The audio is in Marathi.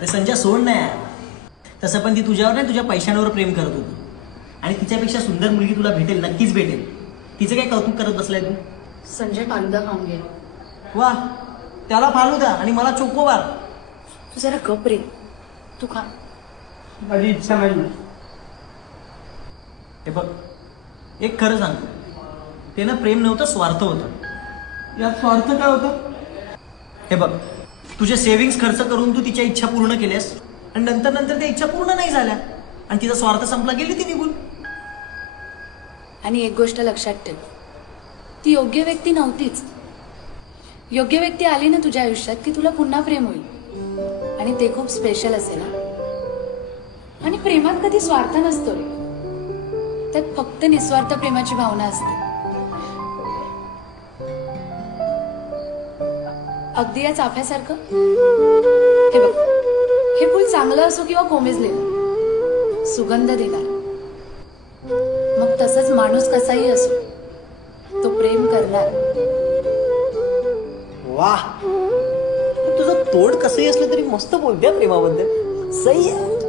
अरे संजय सोड ना यार. तसं पण ती तुझ्यावर नाही तुझ्या पैशांवर प्रेम करत होती आणि तिच्यापेक्षा सुंदर मुलगी तुला भेटेल, नक्कीच भेटेल. तिचं काय कौतुक करत बसलाय तू? संजय फालुदा खाऊन घे. वा, त्याला फालुदा आणि मला चोकोबार. तू जरा गप रे, तू खा. माझी इच्छा नाही. हे बघ, एक खरं सांगतो, ते ना प्रेम नव्हतं, स्वार्थ होतं. यात स्वार्थ काय होतं? हे बघ, तुझे सेव्हिंग्स खर्च करून तू तिच्या इच्छा पूर्ण केल्यास आणि नंतर नंतर त्या इच्छा पूर्ण नाही झाल्या आणि तिचा स्वार्थ संपला, गेली ती निघून. आणि एक गोष्ट लक्षात ठेव, ती योग्य व्यक्ती नव्हतीच. योग्य व्यक्ती आली ना तुझ्या आयुष्यात की तुला पुन्हा प्रेम होईल आणि ते खूप स्पेशल असेल ना. आणि प्रेमात कधी स्वार्थ नसतो रे, त्यात फक्त निस्वार्थ प्रेमाची भावना असते. अगदी या चाफ्यासारखं. हे बघ, हे फुल चांगलं असो किंवा कोमेजलेलं, सुगंध देणार. मग तसंच माणूस कसाही असो, तो प्रेम करणार. वा, तुझं तोड कसंही असलं तरी मस्त बोलते प्रेमाबद्दल. सही आहे.